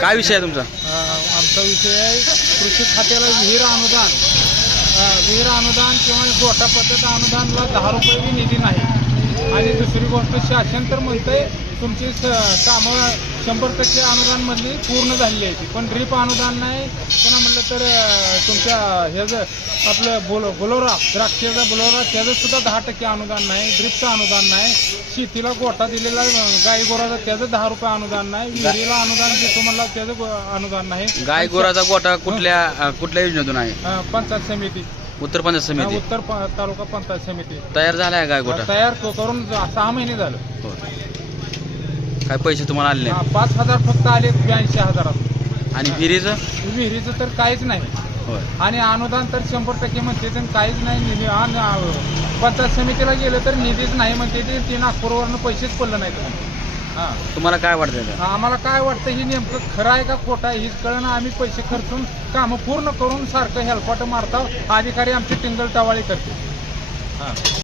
काय विषय आहे तुमचा? आमचा विषय आहे कृषी खात्याला विहीर अनुदान. विहीर अनुदान किंवा गोठा पद्धत अनुदानला दहा रुपये निधी नाही. आणि दुसरी गोष्ट शासन तर म्हणतंय तुमची कामं शंभर टक्के अनुदानमधली पूर्ण झालेली आहे ती. पण ड्रीप अनुदान नाही. पुन्हा म्हटलं तर तुमच्या ह्याचं आपलं बोल बोलोरा द्राक्षाचा बोलोरा त्याचं सुद्धा दहा टक्के अनुदान नाही. ड्रीपचं अनुदान नाही. शेतीला गोटा दिलेला गाई गोराचा त्याचं दहा रुपये अनुदान नाही. विहिरीला अनुदान देतो म्हणला त्याचं अनुदान नाही. गाय गुराचा गोटा कुठल्या कुठल्या योजनेतून आहे? पंचायत समिती. उत्तर पंचायत समिती. उत्तर तालुका पंचायत समिती. तयार झाला आहे गाय गोटा तयार करून सहा महिने झालं. हो. काय पैसे तुम्हाला आले हा, पाच हजार फक्त आले ब्याऐंशी हजारात. नाही आणि विहिरीचं? विहिरीचं तर काहीच नाही. होय. आणि अनुदान तर शंभर टक्के म्हणते काहीच नाही निधी. आणि, अ, पंचायत समितीला गेलं तर निधीच नाही म्हणते ते ते नागपूरवरनं पैसेच पडलं नाहीत. हां. तुम्हाला काय वाटतं? आम्हाला काय वाटतं ही नेमकं खरं आहे का खोटं आहे हीच कळणं. आम्ही पैसे खर्चून कामं पूर्ण करून सारखं हेलपाट मारता अधिकारी आमची टिंगल टवाळी करते हां.